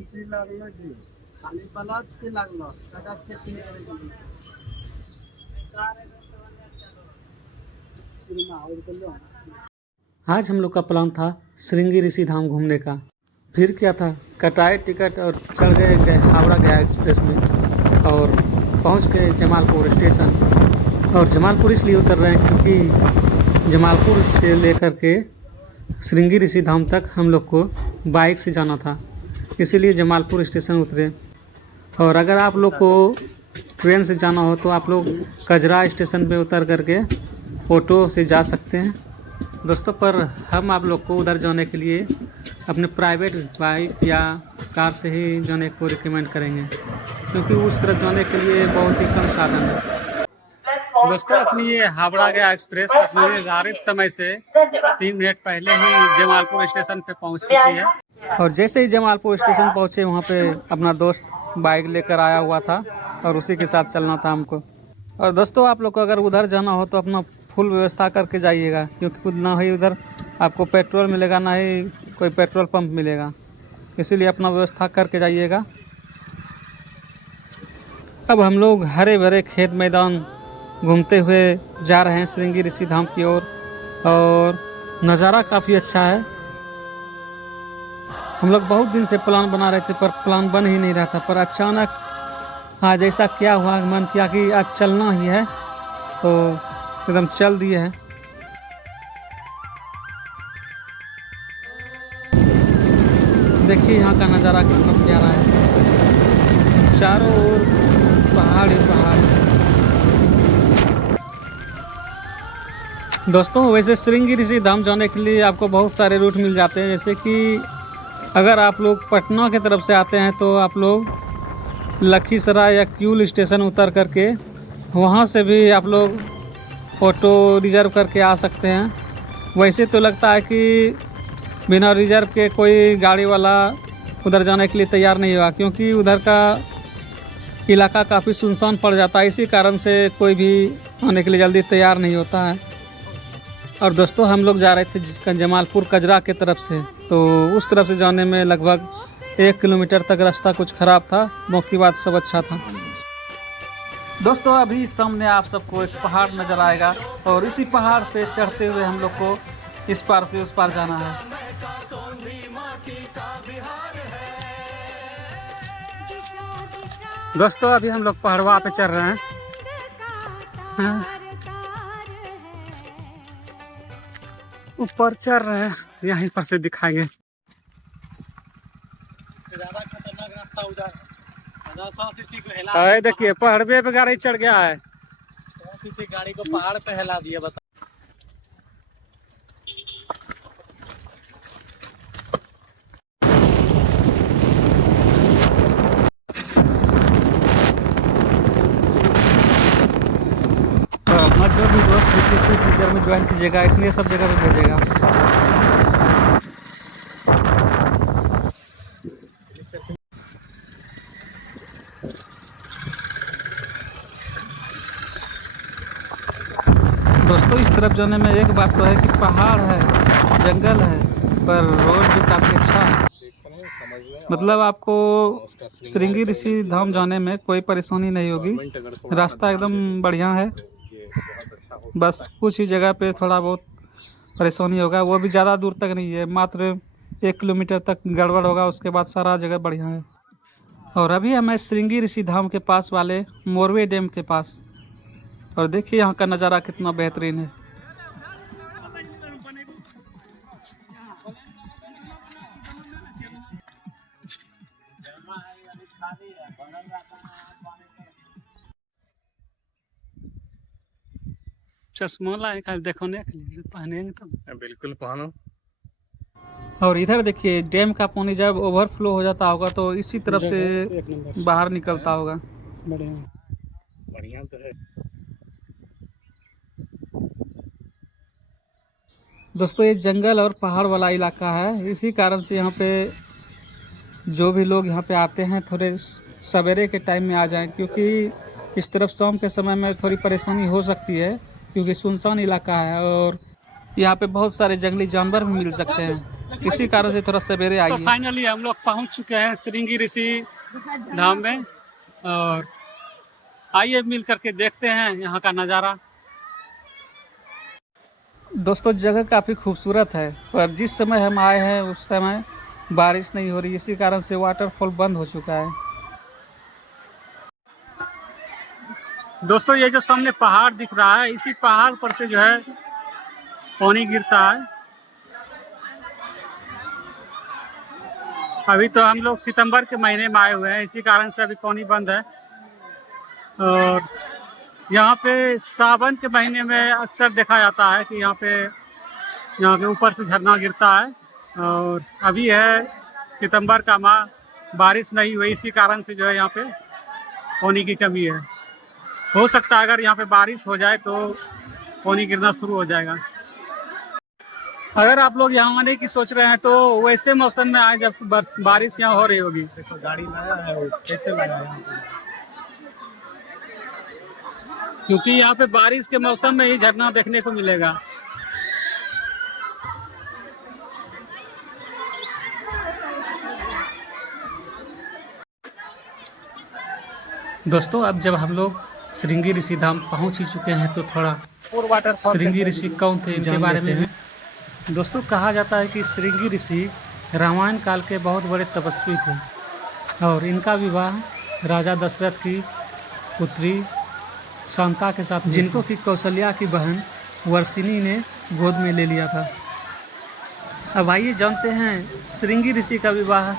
आज हम लोग का प्लान था श्रृंगी ऋषि धाम घूमने का। फिर क्या था, कटाए टिकट और चढ़ गए हावड़ा गया एक्सप्रेस में और पहुंच गए जमालपुर स्टेशन। और जमालपुर इसलिए उतर रहे हैं क्योंकि जमालपुर से लेकर के श्रृंगी ऋषि धाम तक हम लोग को बाइक से जाना था, इसीलिए जमालपुर स्टेशन उतरे। और अगर आप लोग को ट्रेन से जाना हो तो आप लोग कजरा स्टेशन पे उतर करके ऑटो से जा सकते हैं दोस्तों। पर हम आप लोग को उधर जाने के लिए अपने प्राइवेट बाइक या कार से ही जाने को रिकमेंड करेंगे, क्योंकि उस तरफ जाने के लिए बहुत ही कम साधन है दोस्तों। अपनी ये हावड़ा गया एक्सप्रेस अपने निर्धारित समय से 3 मिनट पहले ही जमालपुर स्टेशन पे पहुंच चुकी है। और जैसे ही जमालपुर स्टेशन पहुंचे वहां पे अपना दोस्त बाइक लेकर आया हुआ था और उसी के साथ चलना था हमको। और दोस्तों आप लोग को अगर उधर जाना हो तो अपना फुल व्यवस्था करके जाइएगा, क्योंकि ना ही उधर आपको पेट्रोल मिलेगा ना ही कोई पेट्रोल पंप मिलेगा, इसीलिए अपना व्यवस्था करके जाइएगा। अब हम लोग हरे भरे खेत मैदान घूमते हुए जा रहे हैं श्रृंगी ऋषि धाम की ओर और नज़ारा काफ़ी अच्छा है। हम लोग बहुत दिन से प्लान बना रहे थे पर प्लान बन ही नहीं रहा था, पर अचानक आज ऐसा क्या हुआ, मन किया कि आज चलना ही है तो एकदम चल दिए हैं। देखिए यहाँ का नज़ारा कितना प्यारा है, चारों ओर पहाड़ ही पहाड़। दोस्तों वैसे श्रृंगी ऋषि धाम जाने के लिए आपको बहुत सारे रूट मिल जाते हैं, जैसे कि अगर आप लोग पटना की तरफ से आते हैं तो आप लोग लखीसराय या क्यूल स्टेशन उतर करके वहाँ से भी आप लोग ऑटो रिजर्व करके आ सकते हैं। वैसे तो लगता है कि बिना रिजर्व के कोई गाड़ी वाला उधर जाने के लिए तैयार नहीं होगा, क्योंकि उधर का इलाका काफ़ी सुनसान पड़ जाता है, इसी कारण से कोई भी आने के लिए जल्दी तैयार नहीं होता है। और दोस्तों हम लोग जा रहे थे जमालपुर कजरा के तरफ से, तो उस तरफ से जाने में लगभग 1 किलोमीटर तक रास्ता कुछ ख़राब था, बाकी बात सब अच्छा था। दोस्तों अभी सामने आप सबको एक पहाड़ नज़र आएगा और इसी पहाड़ पे चढ़ते हुए हम लोग को इस पार से उस पार जाना है। दोस्तों अभी हम लोग पहाड़वा पे चढ़ रहे हैं, ऊपर चढ़ रहे हैं, यहीं पर से दिखाएंगे। खतरनाक रास्ता उधर है, देखिए पहाड़वे पे गाड़ी चढ़ गया है, गाड़ी को पहाड़ पे हिला दिया। बता अपना जो भी दोस्त किसी टीचर में ज्वाइन कीजिएगा, इसलिए सब जगह पे भेजेगा। दोस्तों इस तरफ जाने में एक बात तो है कि पहाड़ है, जंगल है, पर रोड भी काफ़ी अच्छा है। मतलब आपको श्रृंगी ऋषि धाम जाने में कोई परेशानी नहीं होगी, रास्ता एकदम बढ़िया है। बस कुछ ही जगह पे थोड़ा बहुत परेशानी होगा, वो भी ज़्यादा दूर तक नहीं है, मात्र 1 किलोमीटर तक गड़बड़ होगा, उसके बाद सारा जगह बढ़िया है। और अभी हमें श्रृंगी ऋषि धाम के पास वाले मोरवे डैम के पास, और देखिए यहाँ का नज़ारा कितना बेहतरीन है। चश्मा लाए का देखो ने पहनेंगे तो बिल्कुल पहनो। और इधर देखिए डैम का पानी जब ओवरफ्लो हो जाता होगा तो इसी तरफ से बाहर निकलता होगा। बढ़िया तो है। दोस्तों ये जंगल और पहाड़ वाला इलाका है, इसी कारण से यहाँ पे जो भी लोग यहाँ पे आते हैं थोड़े सवेरे के टाइम में आ जाएं, क्योंकि इस तरफ शाम के समय में थोड़ी परेशानी हो सकती है, क्योंकि सुनसान इलाका है और यहाँ पे बहुत सारे जंगली जानवर भी मिल सकते हैं। इसी कारण से थोड़ा सवेरे तो आइए। फाइनली हम लोग पहुंच चुके हैं श्रृंगी ऋषि धाम में, और आइए मिल करके देखते हैं यहाँ का नज़ारा। दोस्तों जगह काफ़ी खूबसूरत है, पर जिस समय हम आए हैं उस समय बारिश नहीं हो रही, इसी कारण से वाटरफॉल बंद हो चुका है। दोस्तों ये जो सामने पहाड़ दिख रहा है, इसी पहाड़ पर से जो है पानी गिरता है। अभी तो हम लोग सितंबर के महीने में आए हुए हैं, इसी कारण से अभी पानी बंद है। और यहाँ पे सावन के महीने में अक्सर देखा जाता है कि यहाँ के ऊपर से झरना गिरता है। और अभी है सितंबर का माह, बारिश नहीं हुई, इसी कारण से जो है यहाँ पे पानी की कमी है। हो सकता है अगर यहाँ पे बारिश हो जाए तो पानी गिरना शुरू हो जाएगा। अगर आप लोग यहाँ आने की सोच रहे हैं तो वैसे मौसम में आए जब बारिश यहाँ हो रही होगी। देखो गाड़ी लाया है, वो कैसे लाया यहाँ पे? क्योंकि यहाँ पे बारिश के मौसम में ही झरना देखने को मिलेगा। दोस्तों अब जब हम लोग श्रृंगी ऋषि धाम पहुँच ही चुके हैं तो थोड़ा श्रृंगी ऋषि कौन थे इनके बारे में दोस्तों कहा जाता है कि श्रृंगी ऋषि रामायण काल के बहुत बड़े तपस्वी थे, और इनका विवाह राजा दशरथ की पुत्री शांता के साथ, जिनको कि कौशल्या की बहन वर्षिणी ने गोद में ले लिया था। अब आइए जानते हैं श्रृंगी ऋषि का विवाह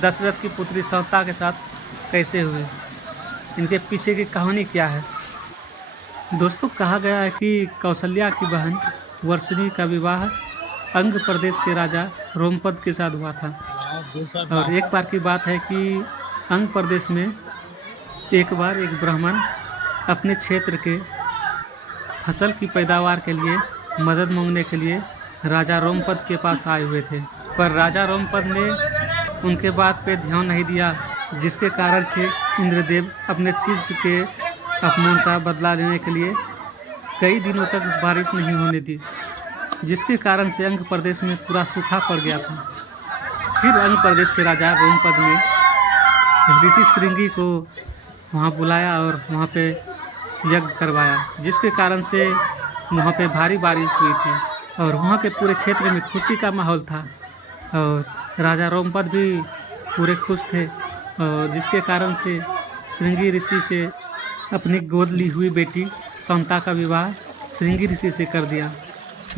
दशरथ की पुत्री शांता के साथ कैसे हुए, इनके पीछे की कहानी क्या है। दोस्तों कहा गया है कि कौशल्या की बहन वर्षिणी का विवाह अंग प्रदेश के राजा रोमपद के साथ हुआ था। और एक बार की बात है कि अंग प्रदेश में एक बार एक ब्राह्मण अपने क्षेत्र के फसल की पैदावार के लिए मदद मांगने के लिए राजा रोमपद के पास आए हुए थे, पर राजा रोमपद ने उनके बात पे ध्यान नहीं दिया, जिसके कारण से इंद्रदेव अपने शिष्य के अपमान का बदला लेने के लिए कई दिनों तक बारिश नहीं होने दी, जिसके कारण से अंग प्रदेश में पूरा सूखा पड़ गया था। फिर अंग प्रदेश के राजा रोमपद ने ऋषि श्रृंगी को वहाँ बुलाया और वहाँ पे यज्ञ करवाया, जिसके कारण से वहाँ पे भारी बारिश हुई थी और वहाँ के पूरे क्षेत्र में खुशी का माहौल था। और राजा रोमपद भी पूरे खुश थे, और जिसके कारण से श्रृंगी ऋषि से अपनी गोद ली हुई बेटी शांता का विवाह श्रृंगी ऋषि से कर दिया।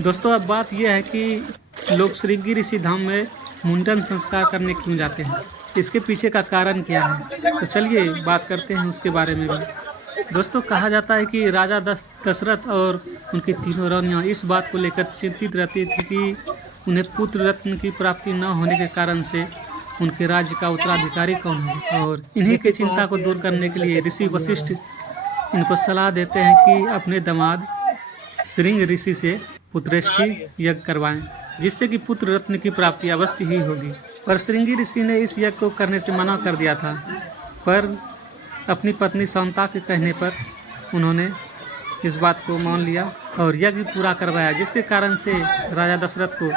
दोस्तों अब बात यह है कि लोग श्रृंगी ऋषि धाम में मुंडन संस्कार करने क्यों जाते हैं, इसके पीछे का कारण क्या है, तो चलिए बात करते हैं उसके बारे में भी। दोस्तों कहा जाता है कि राजा दशरथ और उनकी तीनों रानियाँ इस बात को लेकर चिंतित रहती थी कि उन्हें पुत्र रत्न की प्राप्ति न होने के कारण से उनके राज्य का उत्तराधिकारी कौन है। और इन्हीं की चिंता को दूर करने के लिए ऋषि वशिष्ठ इनको सलाह देते हैं कि अपने दामाद श्रृंग ऋषि से पुत्रेष्टि यज्ञ करवाएं, जिससे कि पुत्र रत्न की प्राप्ति अवश्य ही होगी। पर श्रृंगी ऋषि ने इस यज्ञ को करने से मना कर दिया था, पर अपनी पत्नी शांता के कहने पर उन्होंने इस बात को मान लिया और यज्ञ पूरा करवाया, जिसके कारण से राजा दशरथ को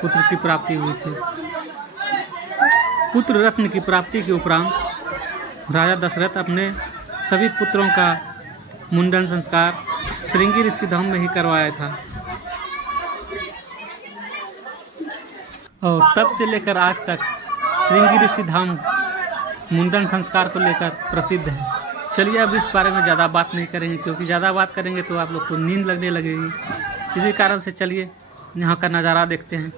पुत्र की प्राप्ति हुई थी। पुत्र रत्न की प्राप्ति के उपरांत राजा दशरथ अपने सभी पुत्रों का मुंडन संस्कार श्रृंगी ऋषि धाम में ही करवाया था, और तब से लेकर आज तक श्रृंगी ऋषि धाम मुंडन संस्कार को लेकर प्रसिद्ध है। चलिए अब इस बारे में ज़्यादा बात नहीं करेंगे, क्योंकि ज़्यादा बात करेंगे तो आप लोग को नींद लगने लगेगी। इसी कारण से चलिए यहाँ का नज़ारा देखते हैं।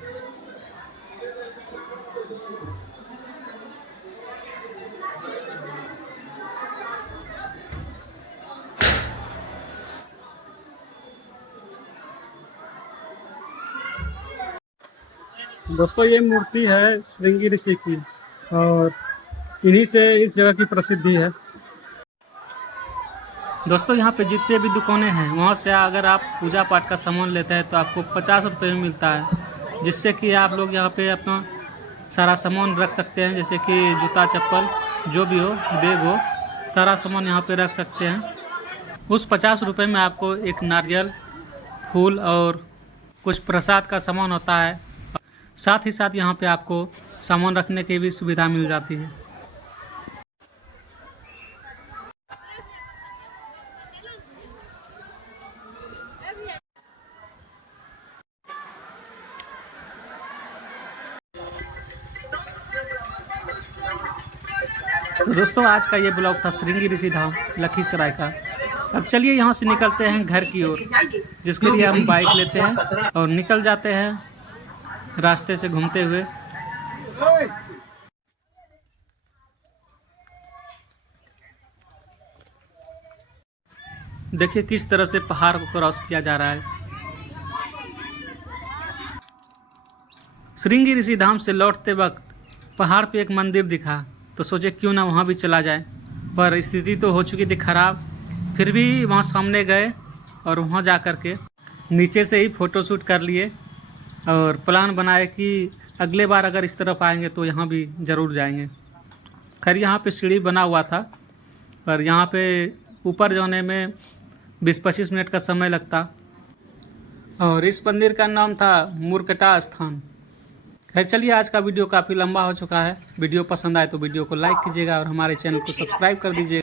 दोस्तों ये मूर्ति है श्रृंगी ऋषि की, और इन्हीं से इस जगह की प्रसिद्धि है। दोस्तों यहाँ पे जितने भी दुकानें हैं वहाँ से अगर आप पूजा पाठ का सामान लेते हैं तो आपको 50 रुपये में मिलता है, जिससे कि आप लोग यहाँ पे अपना सारा सामान रख सकते हैं, जैसे कि जूता चप्पल जो भी हो, बैग हो, सारा सामान यहाँ पे रख सकते हैं। उस 50 रुपये में आपको एक नारियल, फूल और कुछ प्रसाद का सामान होता है, साथ ही साथ यहाँ पे आपको सामान रखने की भी सुविधा मिल जाती है। तो दोस्तों आज का ये ब्लॉग था श्रृंगी ऋषि धाम लखीसराय का। अब चलिए यहाँ से निकलते हैं घर की ओर, जिसके लिए हम बाइक लेते हैं और निकल जाते हैं रास्ते से घूमते हुए। देखिए किस तरह से पहाड़ को क्रॉस किया जा रहा है। श्रृंगी ऋषि धाम से लौटते वक्त पहाड़ पे एक मंदिर दिखा, तो सोचे क्यों ना वहाँ भी चला जाए, पर स्थिति तो हो चुकी थी खराब। फिर भी वहाँ सामने गए और वहाँ जा कर के नीचे से ही फ़ोटोशूट कर लिए और प्लान बनाए कि अगले बार अगर इस तरफ आएंगे तो यहाँ भी ज़रूर जाएंगे। खैर यहाँ पे सीढ़ी बना हुआ था, पर यहाँ पे ऊपर जाने में 20-25 मिनट का समय लगता। और इस मंदिर का नाम था मुरकटा स्थान। खैर चलिए आज का वीडियो काफ़ी लंबा हो चुका है। वीडियो पसंद आए तो वीडियो को लाइक कीजिएगा और हमारे चैनल को सब्सक्राइब कर दीजिएगा।